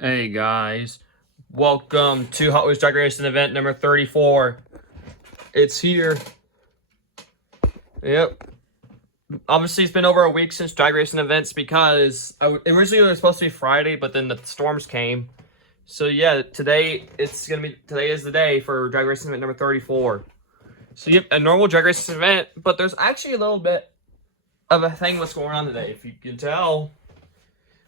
Hey guys, welcome to Hot Wheels Drag Racing event number 34. It's here. Yep. Obviously, it's been over a week since drag racing events because originally it was supposed to be Friday, but then the storms came. So yeah, today is the day for drag racing event number 34. So yep, a normal drag racing event, but there's actually a little bit of a thing what's going on today. If you can tell.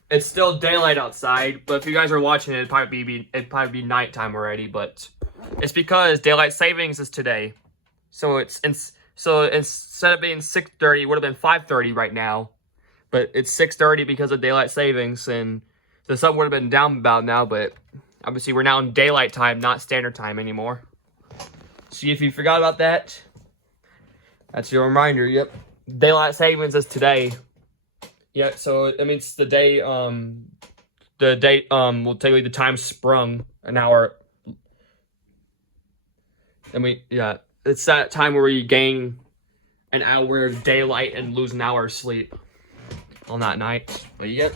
It's still daylight outside, but if you guys are watching it, it'd probably be nighttime already. But it's because daylight savings is today, so instead of being 6:30, it would have been 5:30 right now, but it's 6:30 because of daylight savings, and the sun would have been down about now. But obviously, we're now in daylight time, not standard time anymore. See if you forgot about that. That's your reminder. Yep, daylight savings is today. Yeah, so it means the day will tell you the time sprung an hour. It's that time where you gain an hour of daylight and lose an hour of sleep on that night. But yep,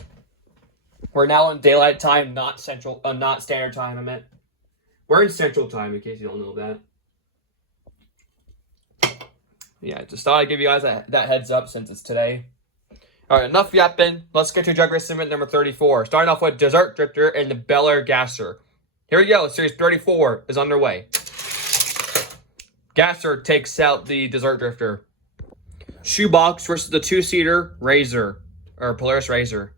we're now in daylight time, not standard time. I meant we're in central time in case you don't know that. Yeah, just thought I'd give you guys that heads up since it's today. All right, enough yapping. Let's get to drag race segment number 34. Starting off with Desert Drifter and the Bel Air Gasser. Here we go. Series 34 is underway. Gasser takes out the Desert Drifter. Shoebox versus the two-seater Razor, or Polaris Razor.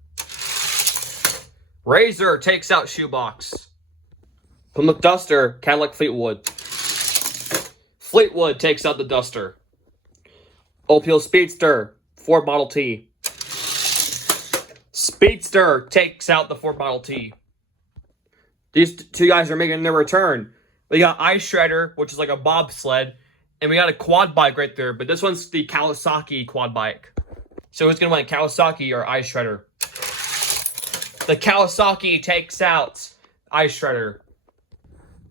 Razor takes out Shoebox. Plymouth Duster, Cadillac Fleetwood. Fleetwood takes out the Duster. Opel Speedster, Ford Model T. Speedster takes out the Ford Model T. These two guys are making their return. We got Ice Shredder, which is like a bobsled, and we got a quad bike right there, but this one's the Kawasaki quad bike. So who's going to win, Kawasaki or Ice Shredder? The Kawasaki takes out Ice Shredder.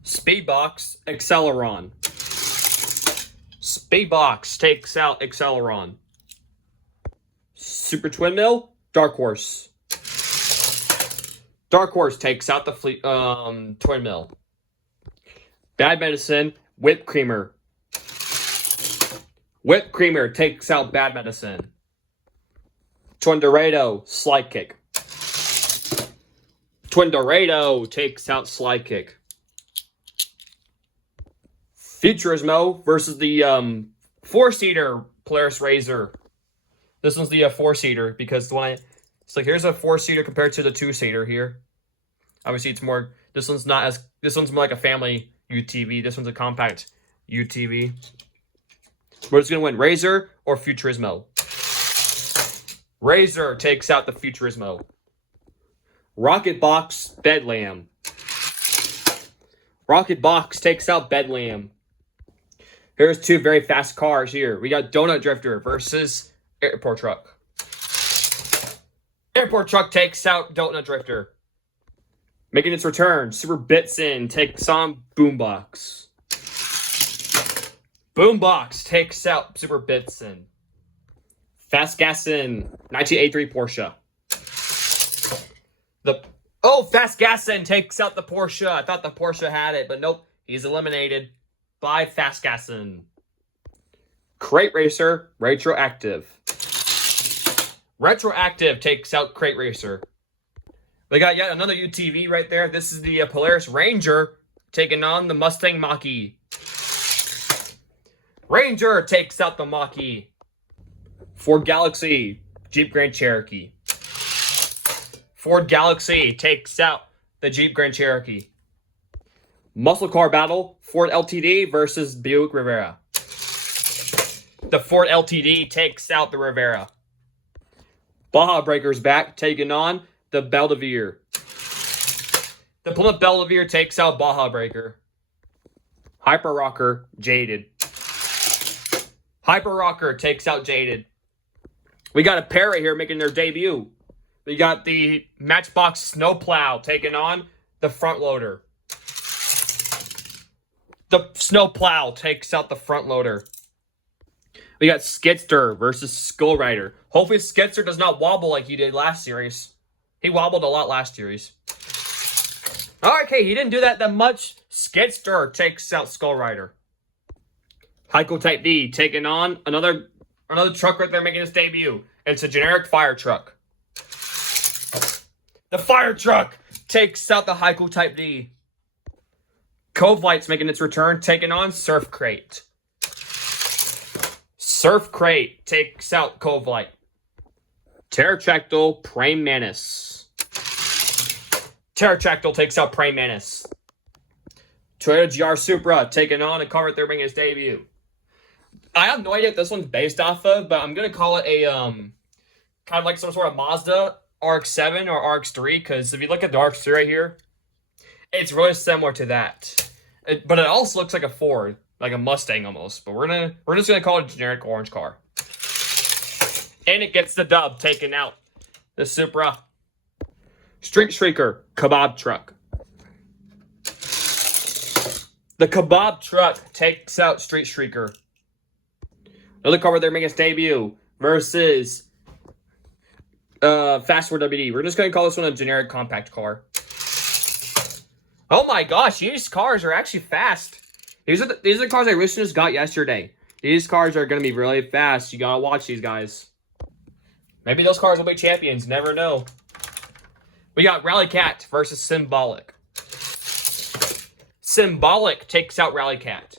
Speedbox, Acceleron. Speedbox takes out Acceleron. Super Twin Mill, Dark Horse. Dark Horse takes out the Twin Mill. Bad Medicine, Whipped Creamer. Whipped Creamer takes out Bad Medicine. Twin Dorado, Slide Kick. Twin Dorado takes out Slide Kick. Futurismo versus the four-seater Polaris Razor. This one's the four-seater because it's like here's a four-seater compared to the two-seater here. Obviously, it's more. This one's more like a family UTV. This one's a compact UTV. What's gonna win, Razor or Futurismo? Razor takes out the Futurismo. Rocket Box, Bedlam. Rocket Box takes out Bedlam. Here's two very fast cars here. We got Donut Drifter versus Airport Truck. Airport Truck takes out Donut Drifter. Making its return, Super Bitsin takes on Boombox. Boombox takes out Super Bitsin. Fast Gassin, 1983 Porsche. Fast Gassin takes out the Porsche. I thought the Porsche had it, but nope. He's eliminated by Fast Gassin. Crate Racer, Retroactive. Retroactive takes out Crate Racer. We got yet another UTV right there. This is the Polaris Ranger taking on the Mustang Mach-E. Ranger takes out the Mach-E. Ford Galaxy, Jeep Grand Cherokee. Ford Galaxy takes out the Jeep Grand Cherokee. Muscle car battle, Ford LTD versus Buick Rivera. The Ford LTD takes out the Rivera. Baja Breaker's back, taking on the Belvedere. The Plymouth Belvedere takes out Baja Breaker. Hyper Rocker, Jaded. Hyper Rocker takes out Jaded. We got a pair right here making their debut. We got the Matchbox Snowplow taking on the Front Loader. The Snowplow takes out the Front Loader. We got Skidster versus Skull Rider. Hopefully Skidster does not wobble like he did last series. He wobbled a lot last series. Okay, he didn't do that much. Skidster takes out Skull Rider. Heiko Type D taking on another truck right there making its debut. It's a generic fire truck. The fire truck takes out the Heiko Type D. Cove Light's making its return, taking on Surf Crate. Surf Crate takes out Cove Light. Pterodactyl Praying Mantis. Pterodactyl takes out Praying Mantis. Toyota GR Supra taking on a car right there making its debut. I have no idea what this one's based off of, but I'm gonna call it a kind of like some sort of Mazda RX-7 or RX-3, because if you look at the RX-3 right here, it's really similar to that. But it also looks like a Ford, like a Mustang almost. But we're just gonna call it a generic orange car. And it gets the dub, taking out the Supra. Street Shrieker Kebab Truck. The Kebab Truck takes out Street Shrieker. Another car where they're making its debut versus Fast Forward WD. We're just going to call this one a generic compact car. Oh my gosh, these cars are actually fast. These are the cars I recently just got yesterday. These cars are going to be really fast. You got to watch these guys. Maybe those cars will be champions. Never know. We got Rally Cat versus Symbolic. Symbolic takes out Rally Cat.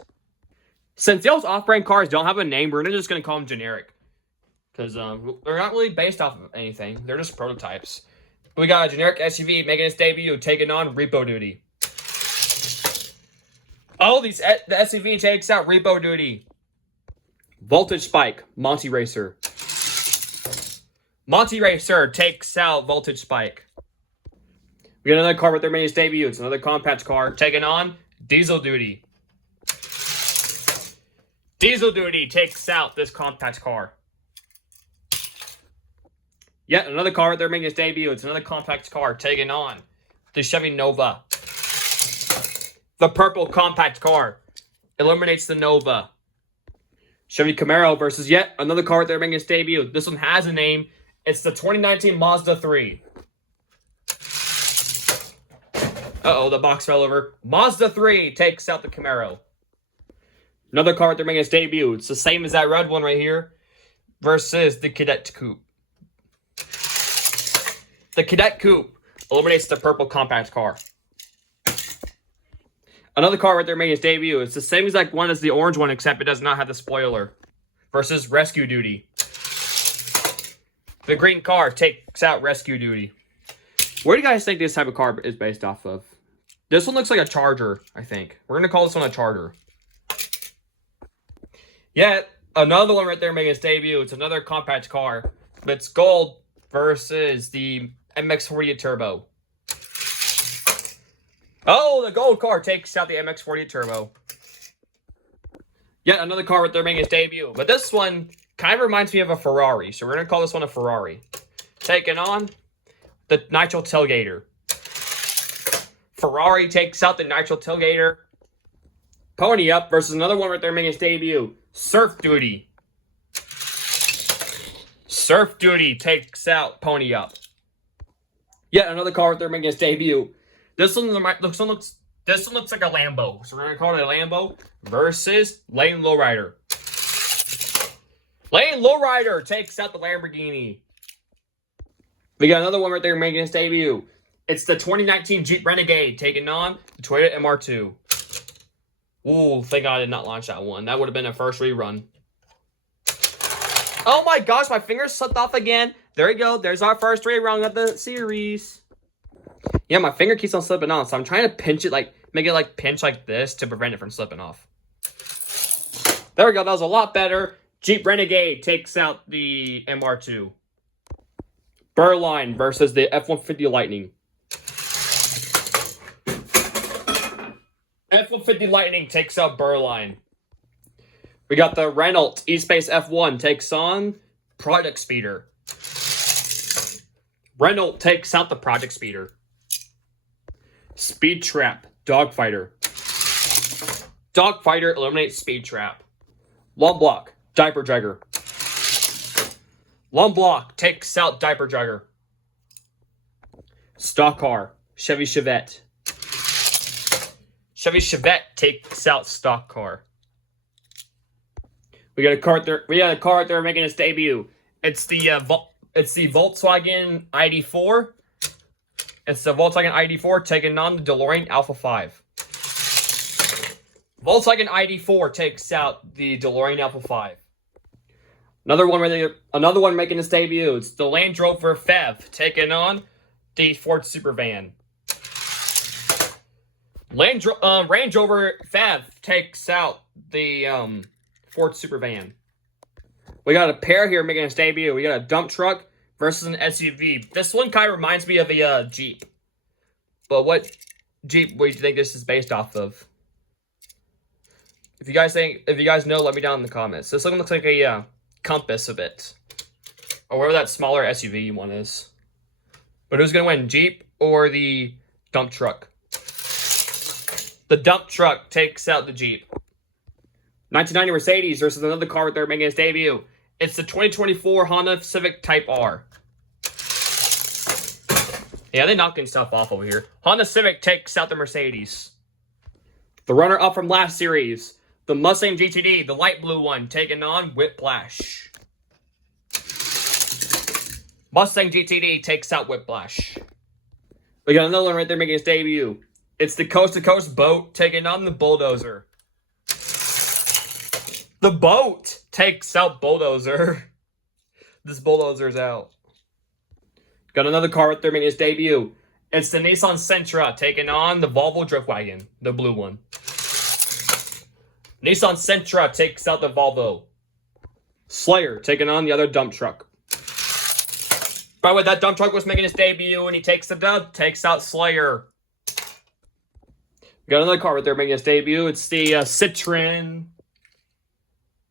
Since those off-brand cars don't have a name, we're just going to call them generic. Because they're not really based off of anything. They're just prototypes. We got a generic SUV making its debut, taking on Repo Duty. Oh, the SUV takes out Repo Duty. Voltage Spike, Monty Racer. Monty Racer takes out Voltage Spike. We got another car with their main debut. It's another compact car taking on Diesel Duty. Diesel Duty takes out this compact car. Yet another car with their making its debut. It's another compact car taking on the Chevy Nova. The purple compact car eliminates the Nova. Chevy Camaro versus yet another car with their making its debut. This one has a name. It's the 2019 Mazda 3. Uh-oh, the box fell over. Mazda 3 takes out the Camaro. Another car they're making its debut. It's the same as that red one right here. Versus the Cadet Coupe. The Cadet Coupe eliminates the purple compact car. Another car right there making its debut. It's the same exact one as the orange one, except it does not have the spoiler. Versus Rescue Duty. The green car takes out Rescue Duty. Where do you guys think this type of car is based off of? This one looks like a Charger, I think. We're going to call this one a Charger. Yeah, another one right there making its debut. It's another compact car. But it's gold versus the MX-48 Turbo. Oh, the gold car takes out the MX-48 Turbo. Yet another car right there making its debut. But this one kind of reminds me of a Ferrari. So we're going to call this one a Ferrari. Taking on the Nitro Tailgater. Ferrari takes out the Nitro Tailgater. Pony Up versus another one right there making its debut. Surf Duty. Surf Duty takes out Pony Up. Yet another car right there making its debut. This one looks like a Lambo. So we're gonna call it a Lambo versus Lane Lowrider. Lane Lowrider takes out the Lamborghini. We got another one right there making its debut. It's the 2019 Jeep Renegade taking on the Toyota MR2. Ooh, thank God I did not launch that one. That would have been a first rerun. Oh my gosh, my finger slipped off again. There we go. There's our first rerun of the series. Yeah, my finger keeps on slipping off, so I'm trying to pinch it, make it pinch like this to prevent it from slipping off. There we go. That was a lot better. Jeep Renegade takes out the MR2. Burline versus the F-150 Lightning. F-150 Lightning takes out Burline. We got the Renault E-Space F1 takes on Project Speeder. Renault takes out the Project Speeder. Speed Trap Dogfighter. Dogfighter eliminates Speed Trap. Lumblock Diaper Dragger. Lumblock takes out Diaper Dragger. Stock Car Chevy Chevette. Chevy Chevette takes out stock car. We got a car there. We got a car there making its debut. It's the Volkswagen ID4. It's the Volkswagen ID4 taking on the DeLorean Alpha 5. Volkswagen ID4 takes out the DeLorean Alpha 5. Another one making its debut. It's the Land Rover Phev taking on the Ford Supervan. Range Rover Phev takes out the Ford Supervan. We got a pair here making its debut. We got a dump truck versus an SUV. This one kind of reminds me of a Jeep. But what Jeep do you think this is based off of? If you guys know, let me down in the comments. This one looks like a Compass a bit, or whatever that smaller SUV one is. But who's gonna win, Jeep or the dump truck? The dump truck takes out the Jeep. 1990 Mercedes versus another car they're making its debut. It's the 2024 Honda Civic Type R. Yeah, they're knocking stuff off over here. Honda Civic takes out the Mercedes. The runner-up from last series, the Mustang GTD, the light blue one, taking on Whiplash. Mustang GTD takes out Whiplash. We got another one right there making its debut. It's the Coast to Coast boat taking on the Bulldozer. The boat takes out Bulldozer. This Bulldozer's out. Got another car right there making its debut. It's the Nissan Sentra taking on the Volvo Drift Wagon, the blue one. Nissan Sentra takes out the Volvo. Slayer taking on the other dump truck. By the way, that dump truck was making its debut and he takes the dub, takes out Slayer. Got another car right there making its debut. It's the Citroen.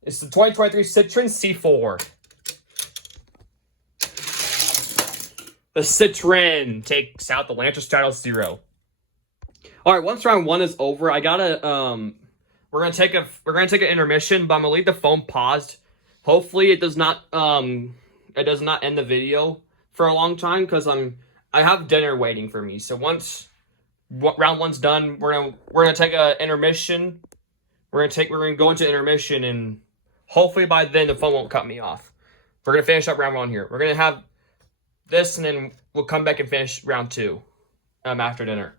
It's the 2023 Citroen C4. The Citroen takes out the Lancer Stratos Zero. All right, once round one is over, I gotta we're gonna take an intermission, but I'm gonna leave the phone paused. Hopefully, it does not end the video for a long time because I have dinner waiting for me. So once round one's done, we're gonna take an intermission. We're gonna go into intermission, and hopefully by then the phone won't cut me off. We're gonna finish up round one here. We're gonna have this, and then we'll come back and finish round two after dinner.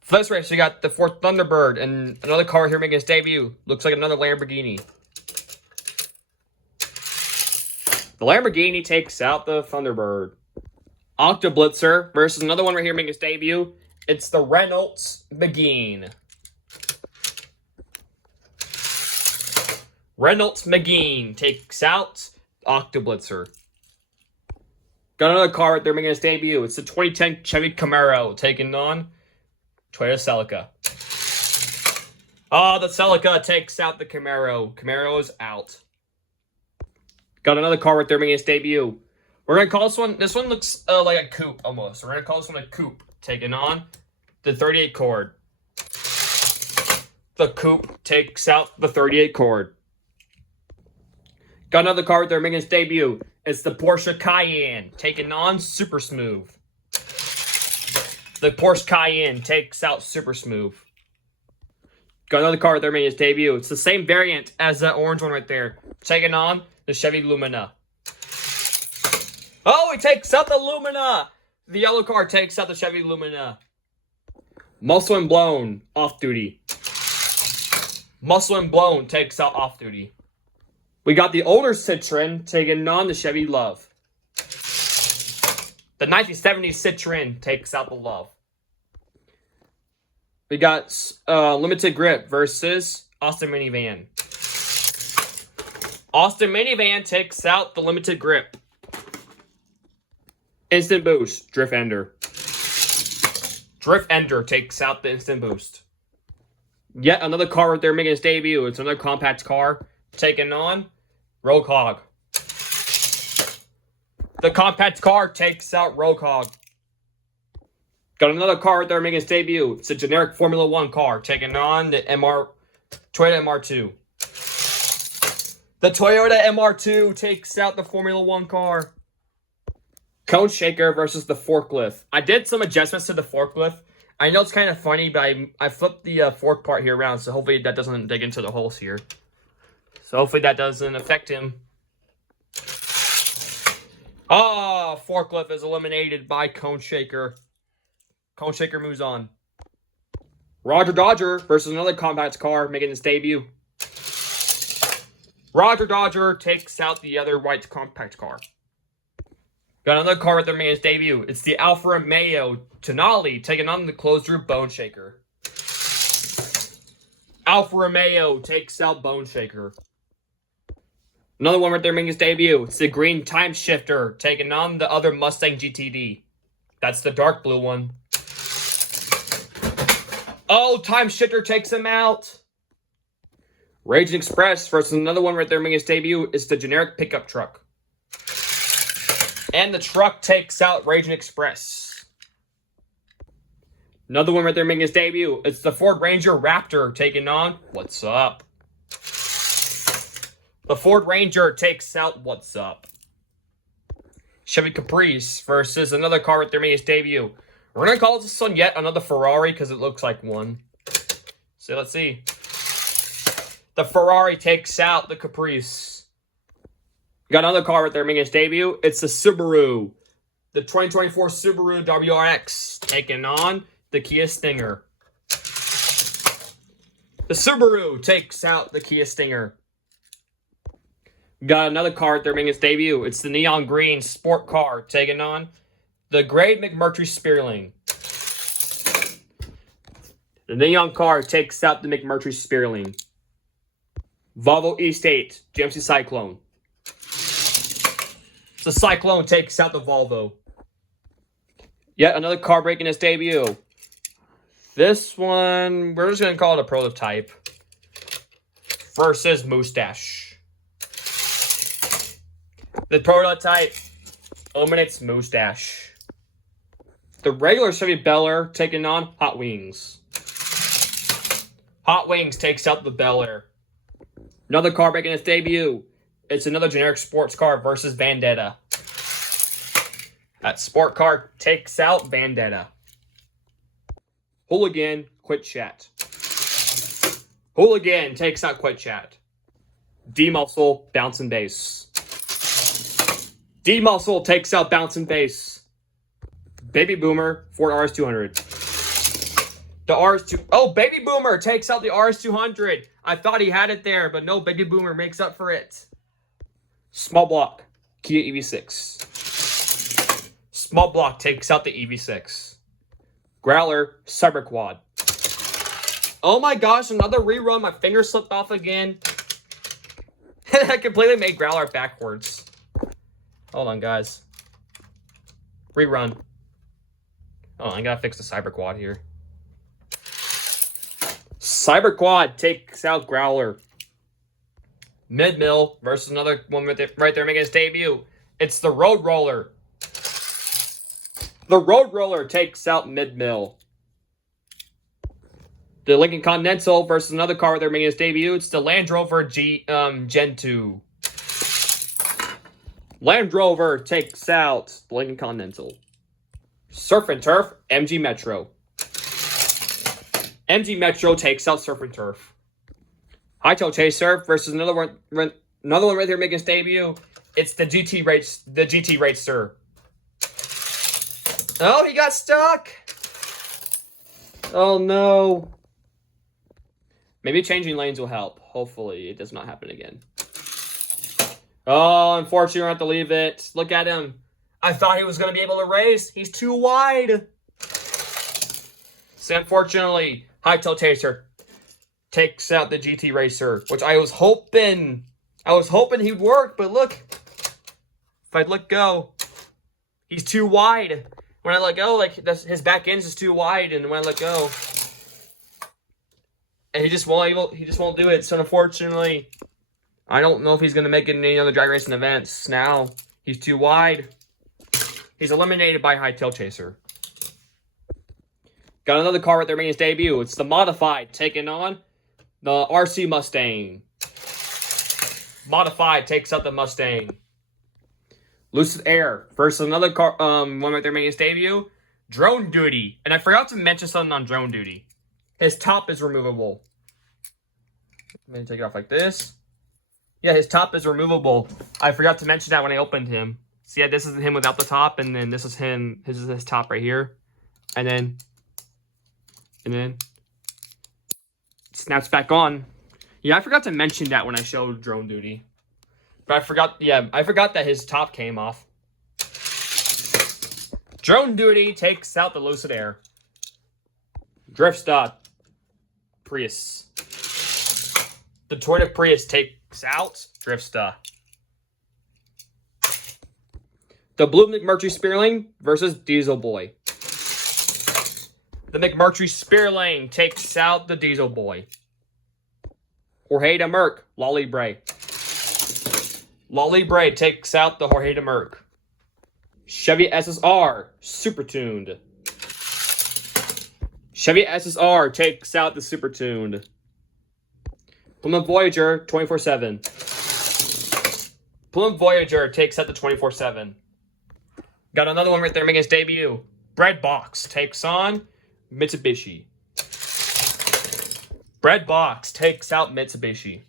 For this race, we got the Ford Thunderbird and another car here making its debut. Looks like another Lamborghini. The Lamborghini takes out the Thunderbird. Octoblitzer versus another one right here making its debut. It's the Renault Megane. Renault Megane takes out Octoblitzer. Got another car right there making its debut. It's the 2010 Chevy Camaro taking on Toyota Celica. Oh, the Celica takes out the Camaro. Camaro's out. Got another car right there making its debut. We're going to call this one, looks like a coupe almost. We're going to call this one a coupe. Taking on the 38 Cord. The coupe takes out the 38 Cord. Got another car right there making its debut. It's the Porsche Cayenne taking on Super Smooth. The Porsche Cayenne takes out Super Smooth. Got another car right there making its debut. It's the same variant as that orange one right there. Taking on the Chevy Lumina. Oh, he takes out the Lumina! The yellow car takes out the Chevy Lumina. Muscle and Blown, off-duty. Muscle and Blown takes out off-duty. We got the older Citroen taking on the Chevy Love. The 1970s Citroen takes out the Love. We got Limited Grip versus Austin Minivan. Austin Minivan takes out the Limited Grip. Instant Boost, Drift Ender. Drift Ender takes out the Instant Boost. Yet another car right there making its debut. It's another compact car taking on Rogue Hog. The compact car takes out Rogue Hog. Got another car right there making its debut. It's a generic Formula 1 car taking on the Toyota MR2. The Toyota MR2 takes out the Formula 1 car. Cone Shaker versus the forklift. I did some adjustments to the forklift. I know it's kind of funny, but I flipped the fork part here around, so hopefully that doesn't dig into the holes here. So hopefully that doesn't affect him. Oh, Forklift is eliminated by Cone Shaker. Cone Shaker moves on. Roger Dodger versus another compact car making its debut. Roger Dodger takes out the other white compact car. Got another car that made its debut. It's the Alfa Romeo Tonale taking on the closed loop Bone Shaker. Alfa Romeo takes out Bone Shaker. Another one right there making its debut. It's the green Time Shifter taking on the other Mustang GTD. That's the dark blue one. Oh, Time Shifter takes him out. Raging Express versus another one right there making its debut. It's the generic pickup truck. And the truck takes out Raging Express. Another one right there making its debut. It's the Ford Ranger Raptor taking on What's Up. The Ford Ranger takes out What's Up. Chevy Caprice versus another car right there making its debut. We're going to call this one yet another Ferrari because it looks like one. So let's see. The Ferrari takes out the Caprice. Got another car right there making its debut. It's the Subaru. The 2024 Subaru WRX taking on the Kia Stinger. The Subaru takes out the Kia Stinger. Got another car right there making its debut. It's the neon green sport car taking on the gray McMurtry Spearling. The neon car takes out the McMurtry Spearling. Volvo E-State GMC Cyclone. The Cyclone takes out the Volvo. Yet another car making its debut. This one, we're just going to call it a prototype. Versus Moustache. The prototype eliminates Moustache. The regular Chevy Bel Air taking on Hot Wings. Hot Wings takes out the Bel Air. Another car making its debut. It's another generic sports car versus Vendetta. That sport car takes out Vendetta. Hooligan, Quit Chat. Hooligan takes out Quit Chat. D-Muscle, Bouncing Bass. D-Muscle takes out Bouncing Bass. Baby Boomer, Ford RS200. The RS2... Oh, Baby Boomer takes out the RS200. I thought he had it there, but no, Baby Boomer makes up for it. Small Block, Kia EV6. Small Block takes out the EV6. Growler, Cyber Quad. Oh my gosh, another rerun. My finger slipped off again. I completely made Growler backwards. Hold on, guys. Rerun. Oh, I gotta fix the Cyber Quad here. Cyber Quad takes out Growler. Mid-mill versus another one right there making its debut. It's the Road Roller. The Road Roller takes out Mid-mill. The Lincoln Continental versus another car they're making its debut. It's the Land Rover Gen 2. Land Rover takes out the Lincoln Continental. Surf and Turf, MG Metro. MG Metro takes out Surf and Turf. Hightail Chaser versus another one right there making its debut. It's the GT Racer. Oh, he got stuck. Oh no. Maybe changing lanes will help. Hopefully, it does not happen again. Oh, unfortunately, we're going to have to leave it. Look at him. I thought he was going to be able to race. He's too wide. So, unfortunately, Hightail Chaser takes out the GT Racer, which I was hoping he'd work, but look. If I'd let go, he's too wide. When I let go, like, his back end's just too wide, and when I let go, and he just won't do it. So unfortunately, I don't know if he's gonna make it in any other drag racing events. Now he's too wide. He's eliminated by Hightail Chaser. Got another car right there making its debut. It's the Modified taking on the RC Mustang. Modified takes out the Mustang. Lucid Air versus another car, one right there making its debut. Drone Duty. And I forgot to mention something on Drone Duty. His top is removable. Let me take it off like this. Yeah, his top is removable. I forgot to mention that when I opened him. So yeah, this is him without the top, and then this is him. This is his top right here. And then snaps back on. Yeah, I forgot to mention that when I showed Drone Duty. But I forgot that his top came off. Drone Duty takes out the Lucid Air. Driftstar Prius. The Toyota Prius takes out Driftstar. The Blue McMurtry Spearlane versus Diesel Boy. The McMurtry Spearlane takes out the Diesel Boy. Jorge de Merc, Lolly Bray. Lolly Bray takes out the Jorge de Merc. Chevy SSR, Super Tuned. Chevy SSR takes out the Super Tuned. Plymouth Voyager, 24/7. Plymouth Voyager takes out the 24/7. Got another one right there making his debut. Bread Box takes on Mitsubishi. Bread Box takes out Mitsubishi.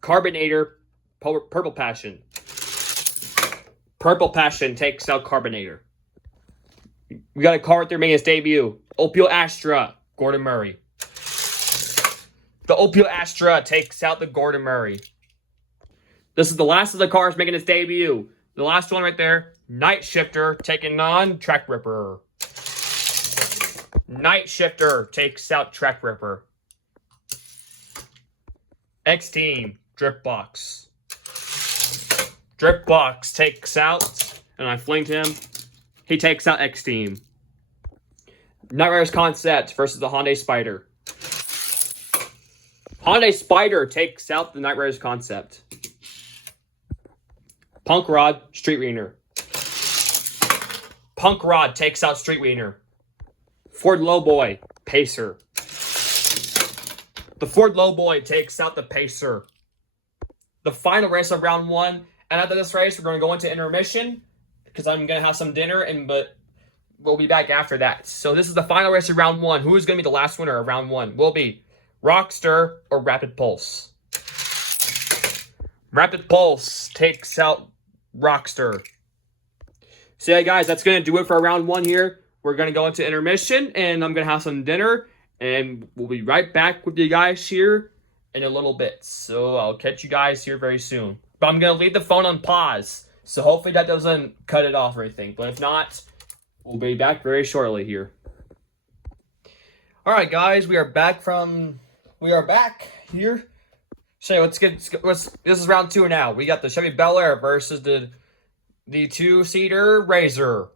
Carbonator, Purple Passion. Purple Passion takes out Carbonator. We got a car right there making his debut. Opel Astra, Gordon Murray. The Opel Astra takes out the Gordon Murray. This is the last of the cars making its debut. The last one right there. Night Shifter taking on Track Ripper. Night Shifter takes out Track Ripper. X-Team, Drip Box. Drip Box takes out, and I flanked him. He takes out X-Team. Night Riders Concept versus the Hyundai Spider. Hyundai Spider takes out the Night Riders Concept. Punk Rod, Street Wiener. Punk Rod takes out Street Wiener. Ford Lowboy, Pacer. The Ford Lowboy takes out the Pacer. The final race of round one. And after this race, we're going to go into intermission because I'm going to have some dinner, but we'll be back after that. So this is the final race of round one. Who is going to be the last winner of round one? Will be Rockster or Rapid Pulse. Rapid Pulse takes out Rockster. So yeah, guys, that's going to do it for round one here. We're going to go into intermission, and I'm going to have some dinner, and we'll be right back with you guys here in a little bit. So I'll catch you guys here very soon. But I'm going to leave the phone on pause, so hopefully that doesn't cut it off or anything. But if not, we'll be back very shortly here. All right, guys, we are back here. So this is round two now. We got the Chevy Bel Air versus the two-seater Razor.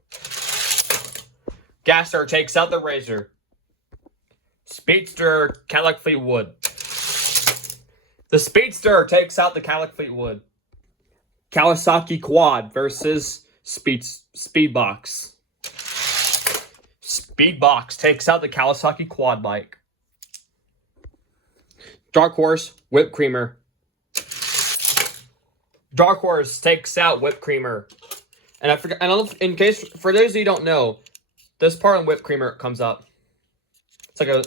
Gasser takes out the Razor. Speedster Cadillac Fleetwood. The Speedster takes out the Cadillac Fleetwood. Kawasaki Quad versus Speedbox. Speedbox takes out the Kawasaki Quad bike. Dark Horse Whipped Creamer. Dark Horse takes out Whipped Creamer. And I forgot. In case for those of you who don't know, this part on Whipped Creamer comes up. It's like a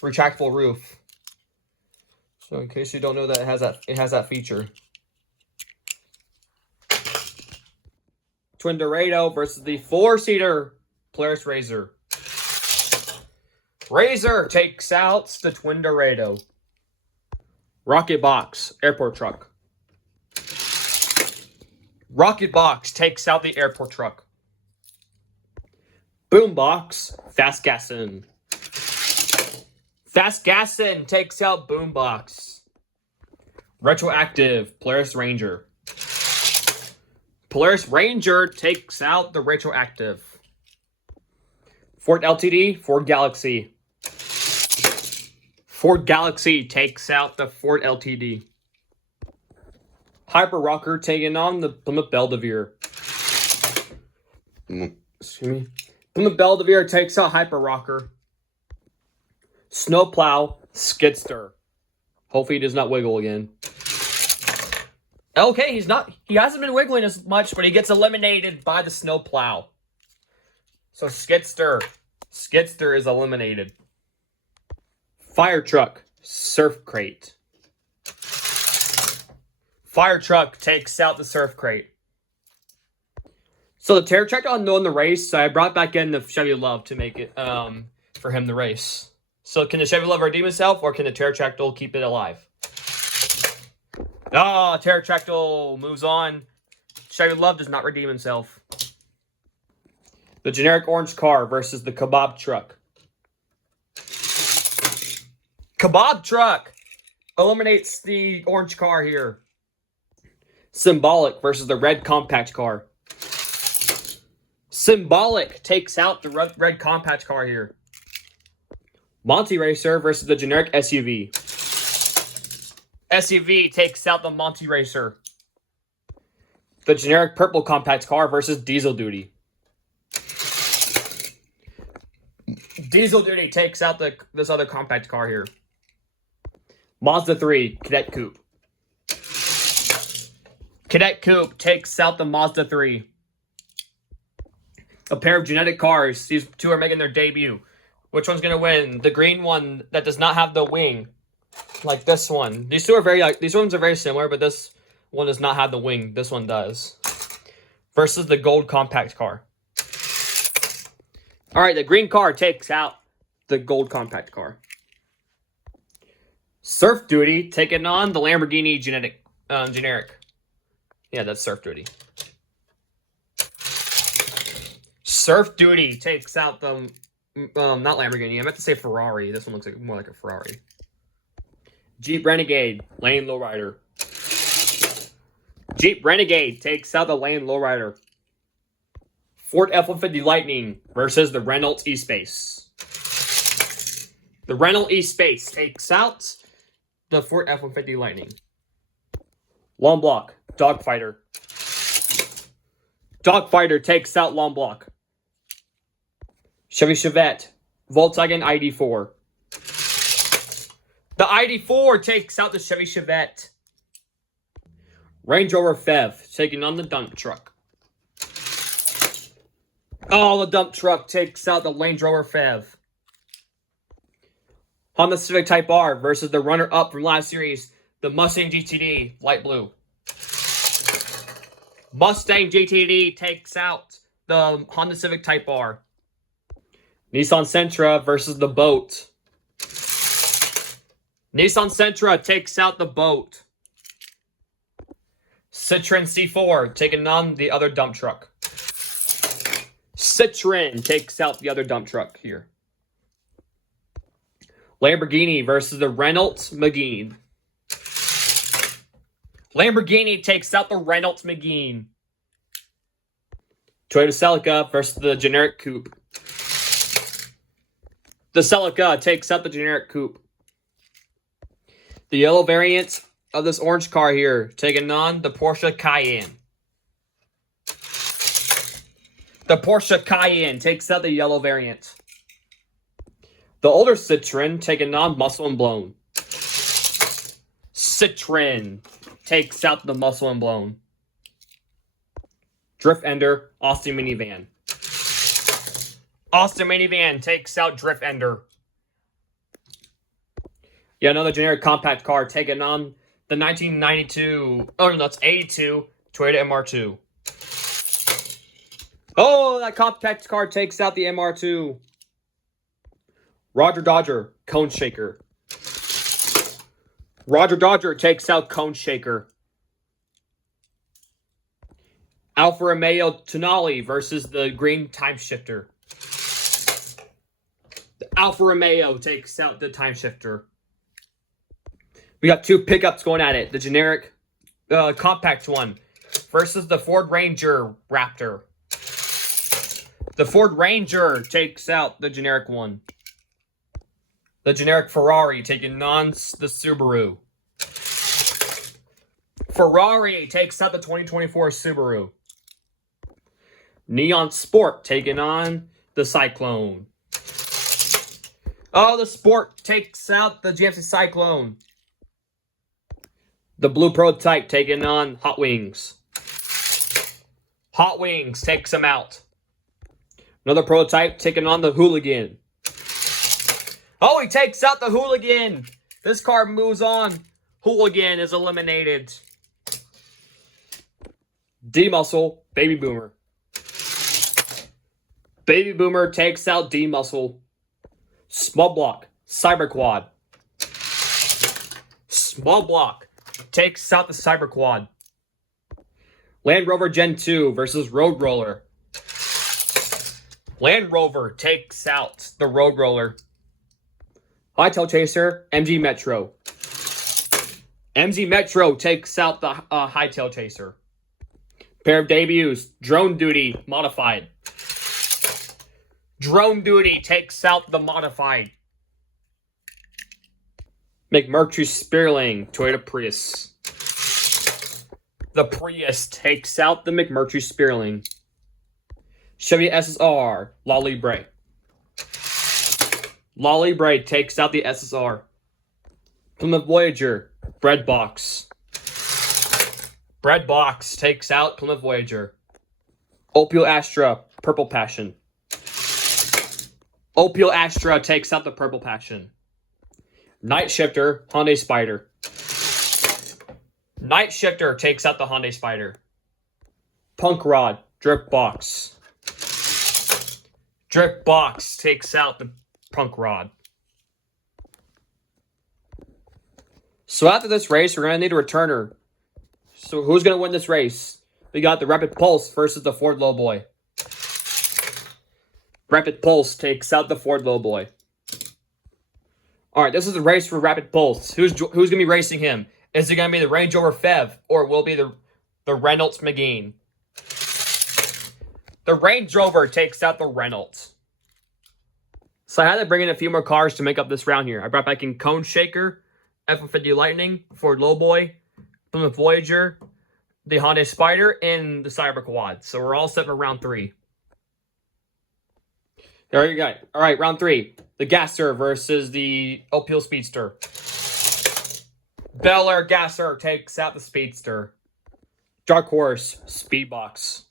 retractable roof. So in case you don't know that it has that feature. Twin Dorado versus the four-seater Polaris Razor. Razor takes out the Twin Dorado. Rocket Box Airport Truck. Rocket Box takes out the airport truck. Boombox Fast Gassin. Fast Gassin takes out Boombox. Retroactive Polaris Ranger. Polaris Ranger takes out the Retroactive. Ford LTD, Ford Galaxy. Ford Galaxy takes out the Ford LTD. Hyper Rocker taking on the Plymouth Belvedere. Excuse me. Plymouth Belvedere takes out Hyper Rocker. Snowplow Skidster. Hopefully he does not wiggle again. Okay, he hasn't been wiggling as much, but he gets eliminated by the Snowplow. So Skidster is eliminated. Fire Truck, Surf Crate. Fire Truck takes out the Surf Crate. So the Pterotractyl unknown the race, so I brought back in the Chevy Love to make it for him the race. So can the Chevy Love redeem himself, or can the Pterotractyl keep it alive? Ah, Pterotractyl moves on. Chevy Love does not redeem himself. The generic orange car versus the Kebab Truck. Kebab Truck eliminates the orange car here. Symbolic versus the red compact car. Symbolic takes out the red compact car here. Monty Racer versus the generic SUV. SUV takes out the Monty Racer. The generic purple compact car versus Diesel Duty. Diesel Duty takes out this other compact car here. Mazda 3 Cadet Coupe. Cadet Coupe takes out the Mazda 3. A pair of genetic cars. These two are making their debut. Which one's gonna win? The green one that does not have the wing, like this one. These two are these ones are very similar, but this one does not have the wing. This one does. Versus the gold compact car. All right, the green car takes out the gold compact car. Surf Duty taking on the Lamborghini generic. Yeah, that's Surf Duty. Surf Duty takes out the not Lamborghini. I meant to say Ferrari. This one looks like more like a Ferrari. Jeep Renegade, Lane Lowrider. Jeep Renegade takes out the Lane Lowrider. Ford F-150 Lightning versus the Renault E-Space. The Renault E-Space takes out the Ford F-150 Lightning. Long Block, Dogfighter. Dogfighter takes out Long Block. Chevy Chevette, Volkswagen ID4. The ID4 takes out the Chevy Chevette. Range Rover Fev taking on the dump truck. Oh, the dump truck takes out the Range Rover Fev. Honda Civic Type R versus the runner-up from last series, the Mustang GTD, light blue. Mustang GTD takes out the Honda Civic Type R. Nissan Sentra versus the Boat. Nissan Sentra takes out the Boat. Citroen C4 taking on the other dump truck. Citroen takes out the other dump truck here. Lamborghini versus the Renault Megane. Lamborghini takes out the Renault Megane. Toyota Celica versus the generic coupe. The Celica takes out the generic coupe. The yellow variant of this orange car here, taking on the Porsche Cayenne. The Porsche Cayenne takes out the yellow variant. The older Citroen taking on Muscle and Blown. Citroen takes out the Muscle and Blown. Drift Ender, Austin Minivan. Austin Minivan takes out Drift Ender. Yeah, another generic compact car taking on the 1992, oh no, that's 82 Toyota MR2. Oh, that compact car takes out the MR2. Roger Dodger, Cone Shaker. Roger Dodger takes out Cone Shaker. Alfa Romeo Tonale versus the green time shifter. The Alfa Romeo takes out the time shifter. We got two pickups going at it. The generic compact one versus the Ford Ranger Raptor. The Ford Ranger takes out the generic one. The generic Ferrari taking on the Subaru. Ferrari takes out the 2024 Subaru. Neon Sport taking on the Cyclone. Oh, the Sport takes out the GMC Cyclone. The Blue Prototype taking on Hot Wings. Hot Wings takes them out. Another prototype taking on the Hooligan. Oh, he takes out the Hooligan. This card moves on. Hooligan is eliminated. D-Muscle, Baby Boomer. Baby Boomer takes out D-Muscle. Small Block, Cyber Quad. Small Block takes out the Cyber Quad. Land Rover Gen 2 versus Road Roller. Land Rover takes out the Road Roller. Hightail Chaser, MG Metro. MG Metro takes out the Hightail Chaser. Pair of debuts, Drone Duty Modified. Drone Duty takes out the Modified. McMurtry Spearling, Toyota Prius. The Prius takes out the McMurtry Spearling. Chevy SSR, La Libre. La Libre takes out the SSR. Plymouth Voyager, Bread Box. Bread Box takes out Plymouth Voyager. Opel Astra, Purple Passion. Opel Astra takes out the Purple Passion. Night Shifter, Hyundai Spider. Night Shifter takes out the Hyundai Spider. Punk Rod, Drip Box. Drip Box takes out the Punk Rod. So after this race, we're going to need a returner. So who's going to win this race? We got the Rapid Pulse versus the Ford Lowboy. Rapid Pulse takes out the Ford Lowboy. Alright, this is the race for Rapid Pulse. Who's going to be racing him? Is it going to be the Range Rover Fev, or will it be the Reynolds McGeen? The Range Rover takes out the Reynolds. So I had to bring in a few more cars to make up this round here. I brought back in Cone Shaker, F-150 Lightning, Ford Lowboy, Plymouth Voyager, the Hyundai Spider, and the Cyber Quad. So we're all set for round 3. There you go. All right, round 3. The Gasser versus the Opel Speedster. Bel Air Gasser takes out the Speedster. Dark Horse, Speedbox.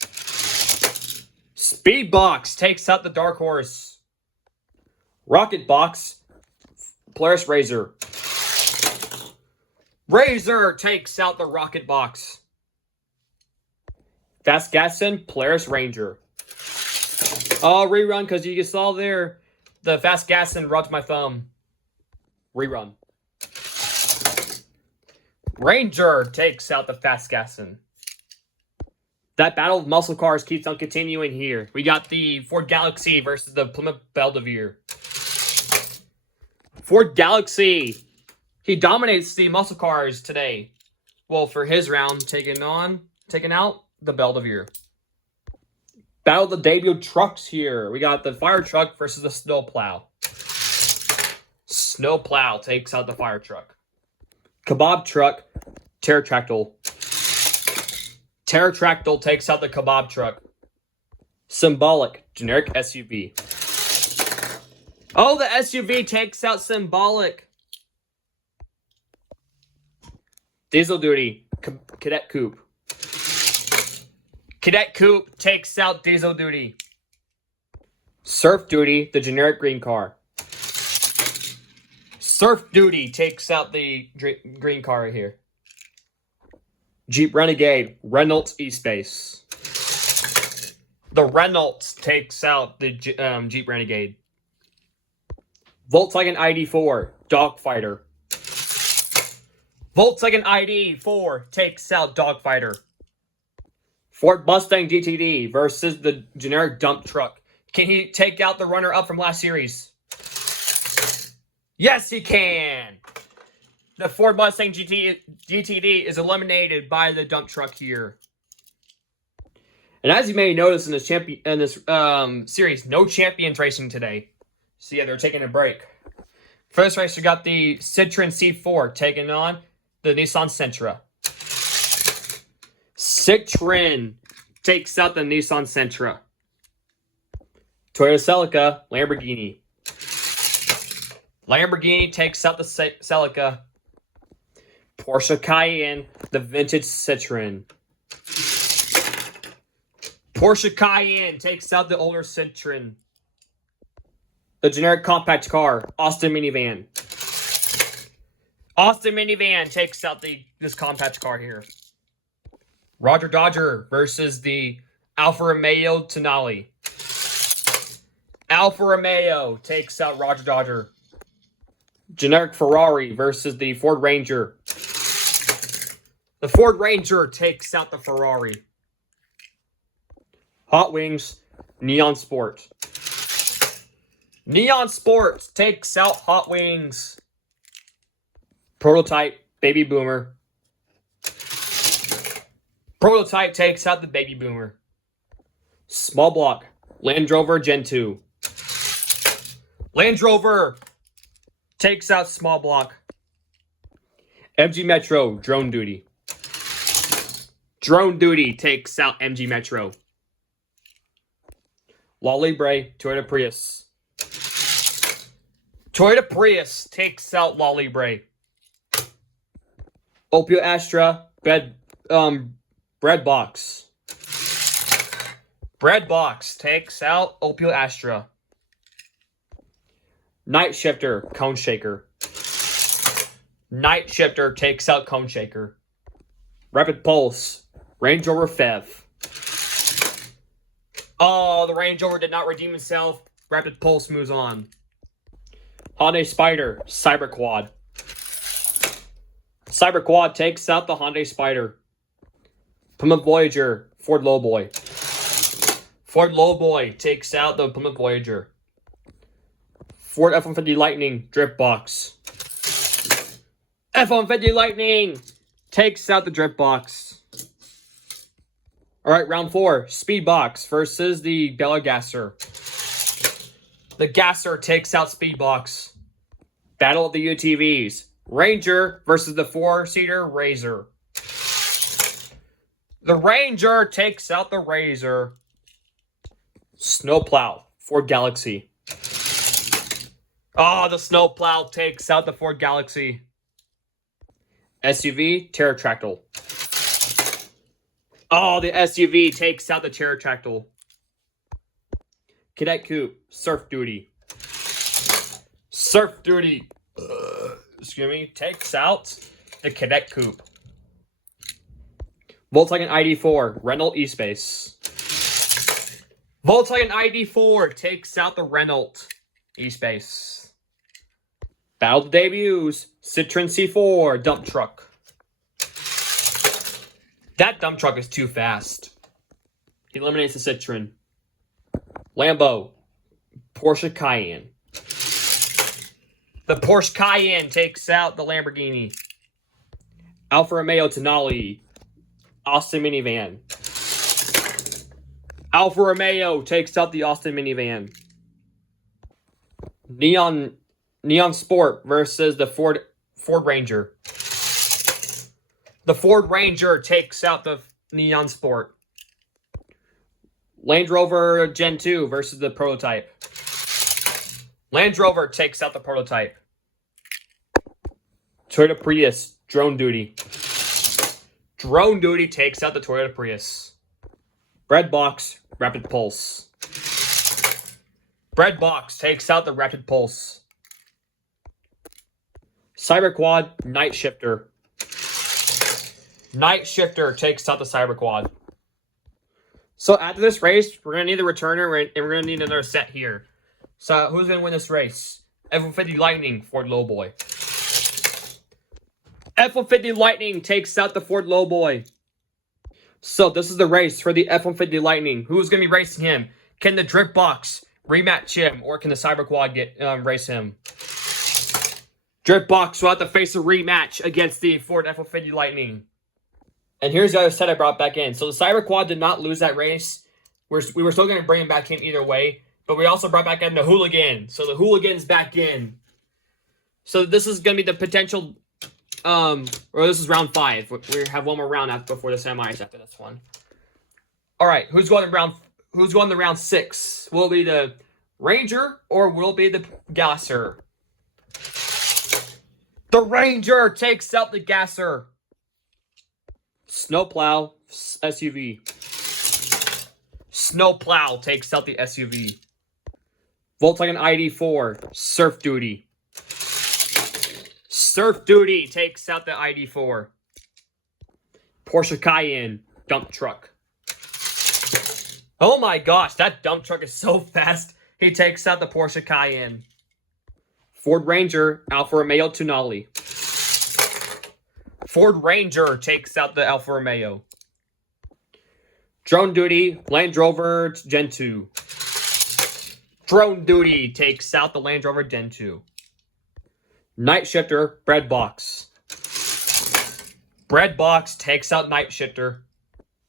Speedbox takes out the Dark Horse. Rocket Box, Polaris Razor. Razor takes out the Rocket Box. Fast Gasson, Polaris Ranger. Oh, rerun, because you saw there, the Fast Gasson rubbed my thumb. Rerun. Ranger takes out the Fast Gasson. That battle of muscle cars keeps on continuing here. We got the Ford Galaxy versus the Plymouth Belvedere. Ford Galaxy. He dominates the muscle cars today. Well, for his round, taking out the Belvedere. Battle of the debut trucks here. We got the fire truck versus the snowplow. Snowplow takes out the fire truck. Kebab truck, Pterodactyl. Pterodactyl takes out the kebab truck. Symbolic, generic SUV. Oh, the SUV takes out Symbolic. Diesel Duty, Cadet Coupe. Cadet Coupe takes out Diesel Duty. Surf Duty, the generic green car. Surf Duty takes out the green car right here. Jeep Renegade, Reynolds E-Space. The Reynolds takes out the Jeep Renegade. Volkswagen ID4, Dogfighter. Volkswagen ID4 takes out Dogfighter. Ford Mustang GTD versus the generic dump truck. Can he take out the runner-up from last series? Yes, he can! The Ford Mustang GTD is eliminated by the dump truck here. And as you may notice in this series, no champions racing today. So yeah, they're taking a break. First race, we got the Citroen C4 taking on the Nissan Sentra. Citroen takes out the Nissan Sentra. Toyota Celica, Lamborghini. Lamborghini takes out the Celica. Porsche Cayenne, the vintage Citroen. Porsche Cayenne takes out the older Citroen. The generic compact car, Austin minivan. Austin minivan takes out this compact car here. Roger Dodger versus the Alfa Romeo Tonale. Alfa Romeo takes out Roger Dodger. Generic Ferrari versus the Ford Ranger. The Ford Ranger takes out the Ferrari. Hot Wings, Neon Sport. Neon Sport takes out Hot Wings. Prototype, Baby Boomer. Prototype takes out the Baby Boomer. Small Block, Land Rover Gen 2. Land Rover takes out Small Block. MG Metro, Drone Duty. Drone Duty takes out MG Metro. La Libre, Toyota Prius. Toyota Prius takes out La Libre. Opel Astra, Bread Box. Bread Box takes out Opel Astra. Night Shifter, Cone Shaker. Night Shifter takes out Cone Shaker. Rapid Pulse, Range Rover Fev. Oh, the Range Rover did not redeem himself. Rapid Pulse moves on. Hyundai Spider, Cyber Quad. Cyber Quad takes out the Hyundai Spider. Plymouth Voyager, Ford Lowboy. Ford Lowboy takes out the Plymouth Voyager. Ford F-150 Lightning, Drip Box. F-150 Lightning takes out the Drip Box. Alright, round 4. Speed Box versus the Bella Gasser. The Gasser takes out Speed Box. Battle of the UTVs. Ranger versus the 4-seater Razor. The Ranger takes out the Razor. Snowplow, Ford Galaxy. Oh, the Snowplow takes out the Ford Galaxy. SUV, Pterotractyl. Oh, the SUV takes out the Pterotractyl. Cadet Coupe, Surf Duty. Surf Duty, excuse me, takes out the Cadet Coupe. Volkswagen ID4, Renault E-Space. Volkswagen ID4 takes out the Renault E-Space. Battle of the Debuts, Citroen C4, Dump Truck. That dump truck is too fast. He eliminates the Citroen. Lambo, Porsche Cayenne. The Porsche Cayenne takes out the Lamborghini. Alfa Romeo Tonale, Austin minivan. Alfa Romeo takes out the Austin minivan. Neon Sport versus the Ford Ranger. The Ford Ranger takes out the Neon Sport. Land Rover Gen 2 versus the Prototype. Land Rover takes out the Prototype. Toyota Prius, Drone Duty. Drone Duty takes out the Toyota Prius. Bread Box, Rapid Pulse. Bread Box takes out the Rapid Pulse. Cyber Quad, Night Shifter. Night Shifter takes out the Cyber Quad. So after this race, we're going to need the returner, and we're going to need another set here. So who's going to win this race? F-150 Lightning, Ford Lowboy. F-150 Lightning takes out the Ford Lowboy. So this is the race for the F-150 Lightning. Who's going to be racing him? Can the Drip Box rematch him, or can the Cyber Quad race him? Drip Box will have to face a rematch against the Ford F-150 Lightning. And here's the other set I brought back in. So the Cyber Quad did not lose that race. We were still going to bring him back in either way. But we also brought back in the Hooligan. So the Hooligan's back in. So this is going to be the potential... or this is round 5. We have one more round before the semis after this one. Alright, who's going to round 6? Will it be the Ranger or will it be the Gasser? The Ranger takes out the Gasser. Snowplow SUV. Snowplow takes out the SUV. Volkswagen ID4, Surf Duty. Surf Duty takes out the ID4. Porsche Cayenne, dump truck. Oh my gosh, that dump truck is so fast. He takes out the Porsche Cayenne. Ford Ranger, Alfa Romeo Tonale. Ford Ranger takes out the Alfa Romeo. Drone Duty, Land Rover Gen 2. Drone Duty takes out the Land Rover Gen 2. Night Shifter, Bread Box. Bread Box takes out Night Shifter.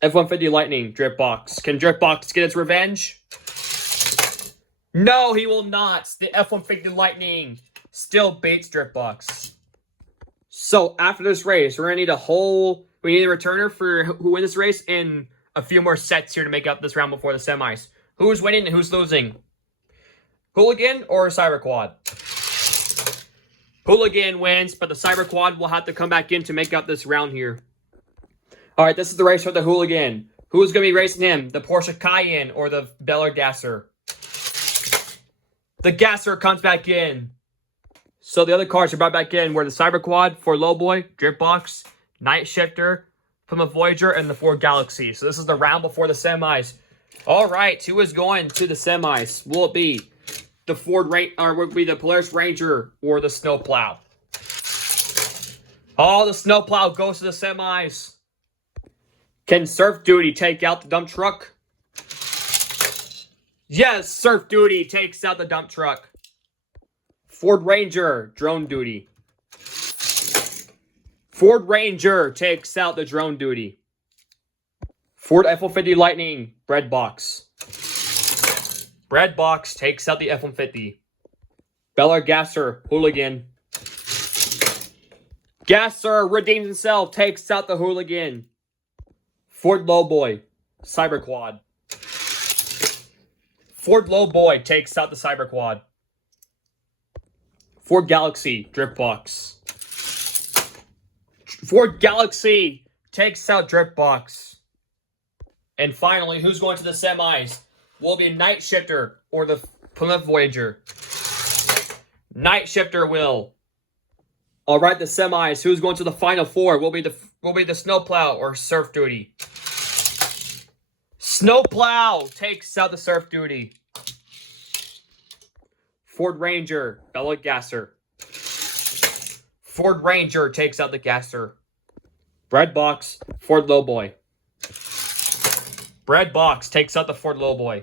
F-150 Lightning, Drip Box. Can Drip Box get its revenge? No, he will not. The F-150 Lightning still beats Drip Box. So after this race, we're gonna need we need a returner for who win this race and a few more sets here to make up this round before the semis. Who's winning and who's losing? Hooligan or Cyber Quad? Hooligan wins, but the Cyber Quad will have to come back in to make up this round here. All right, this is the race for the Hooligan. Who's going to be racing him? The Porsche Cayenne or the Bel Air Gasser? The Gasser comes back in. So the other cars are brought back in were the Cyber Quad, Ford Lowboy, Drip Box, Night Shifter, Plymouth Voyager, and the Ford Galaxy. So this is the round before the semis. All right, who is going to the semis? Will it be the will it be the Polaris Ranger or the Snowplow? Oh, the Snowplow goes to the semis. Can Surf Duty take out the dump truck? Yes, Surf Duty takes out the dump truck. Ford Ranger, Drone Duty. Ford Ranger takes out the Drone Duty. Ford F-150 Lightning, Bread Box. Bread Box takes out the F-150. Bel Air Gasser, Hooligan. Gasser redeems himself, takes out the Hooligan. Ford Lowboy, Cyber Quad. Ford Lowboy takes out the Cyber Quad. Ford Galaxy, Drip Box. Ford Galaxy takes out Drip Box. And finally, who's going to the semis? Will it be Night Shifter or the Plymouth Voyager? Night Shifter will. All right, the semis. Who's going to the final four? Will be the Snowplow or Surf Duty? Snowplow takes out the Surf Duty. Ford Ranger, Bel Air Gasser. Ford Ranger takes out the Gasser. Bread Box, Ford Lowboy. Bread Box takes out the Ford Lowboy.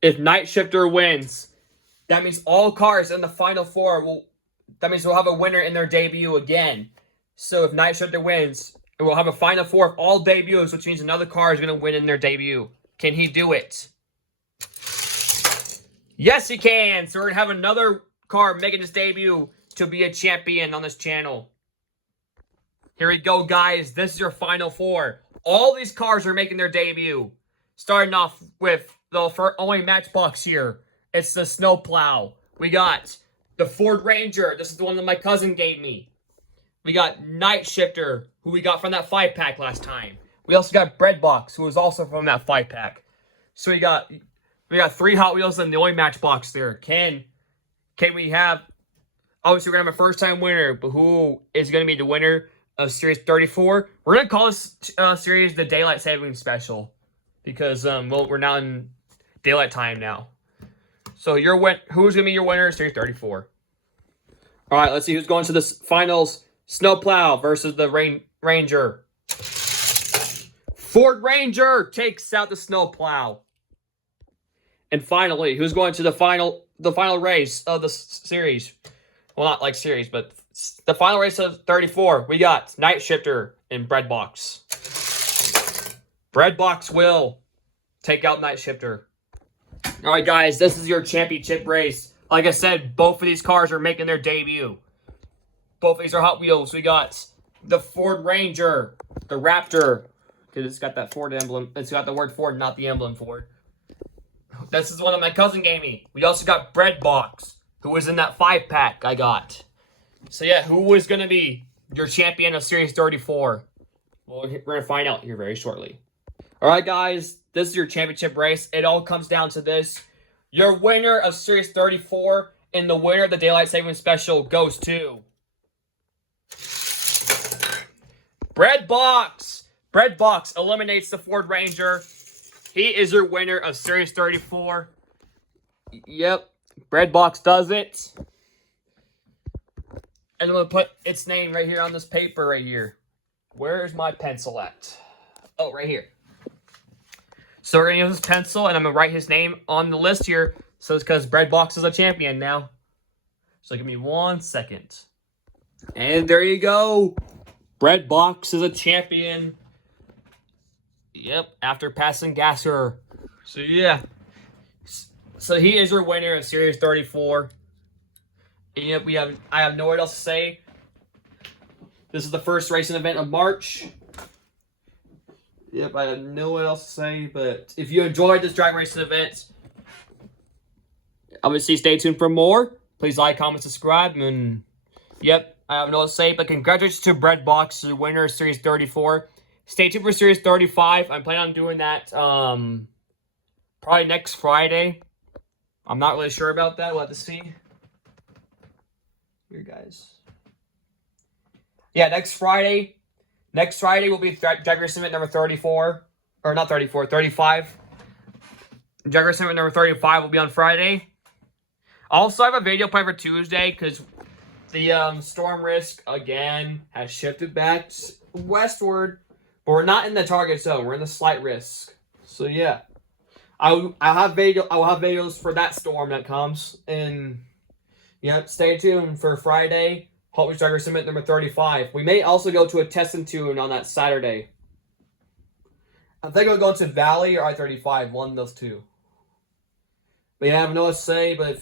If Night Shifter wins, that means all cars in the final four that means we'll have a winner in their debut again. So if Night Shifter wins, we'll have a final four of all debuts, which means another car is going to win in their debut. Can he do it? Yes, he can. So we're going to have another car making his debut to be a champion on this channel. Here we go, guys. This is your final four. All these cars are making their debut. Starting off with the only matchbox here. It's the Snowplow. We got the Ford Ranger. This is the one that my cousin gave me. We got Night Shifter, who we got from that 5-pack last time. We also got Bread Box, who was also from that 5-pack. So we got 3 Hot Wheels and the only matchbox there. Can we have... Obviously, we're going to have a first-time winner, but who is going to be the winner of Series 34? We're going to call this series the Daylight Savings Special because we're now in daylight time now. So who's going to be your winner of Series 34? All right, let's see who's going to the finals. Snowplow versus the Ranger. Ford Ranger takes out the Snowplow. And finally, who's going to the final race of the series? Well, not like series, but the final race of 34. We got Night Shifter and Bread Box. Bread Box will take out Night Shifter. All right, guys, this is your championship race. Like I said, both of these cars are making their debut. Both of these are Hot Wheels. We got the Ford Ranger, the Raptor, because it's got that Ford emblem. It's got the word Ford, not the emblem Ford. This is the one that my cousin gave me. We also got Bread Box, who was in that 5-pack I got. So yeah, who is going to be your champion of Series 34? Well, we're going to find out here very shortly. All right, guys, This is your championship race. It all comes down to this. Your winner of Series 34 and the winner of the Daylight Savings Special goes to Breadbox. Breadbox eliminates the Ford Ranger. He is your winner of Series 34. Yep, Breadbox does it. And I'm going to put its name right here on this paper right here. Where's my pencil at? Oh, right here. So we're going to use this pencil, and I'm going to write his name on the list here. So it's because Breadbox is a champion now. So give me 1 second. And there you go. Breadbox is a champion. Yep, after passing Gasser. So yeah. So he is your winner of Series 34. And yep, I have nowhere else to say. This is the first racing event of March. Yep, I have nowhere else to say. But if you enjoyed this drag racing event, obviously stay tuned for more. Please like, comment, subscribe, and yep, I have no else to say. But congratulations to Breadbox, the winner of Series 34. Stay tuned for Series 35. I'm planning on doing that probably next Friday. I'm not really sure about that. We'll have to see. Here, guys. Yeah, next Friday. Next Friday will be Drag Racing Event number 34. Or not 34, 35. Drag Racing Event number 35 will be on Friday. Also, I have a video planned for Tuesday because the storm risk, again, has shifted back westward. But we're not in the target zone. We're in the slight risk. So, yeah. I'll have videos for that storm that comes. And, yep, stay tuned for Friday. Hot Wheels Drag Racing Event number 35. We may also go to a test and tune on that Saturday. I think we'll go to Valley or I-35. One of those two. But yeah, I have no to say, but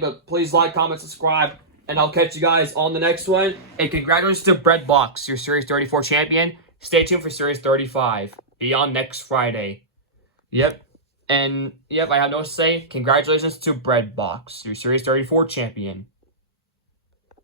but please like, comment, subscribe, and I'll catch you guys on the next one. And congratulations to Breadbox, your Series 34 champion. Stay tuned for Series 35. Be on next Friday. Yep. And, yep, I have no to say. Congratulations to Breadbox, your Series 34 champion.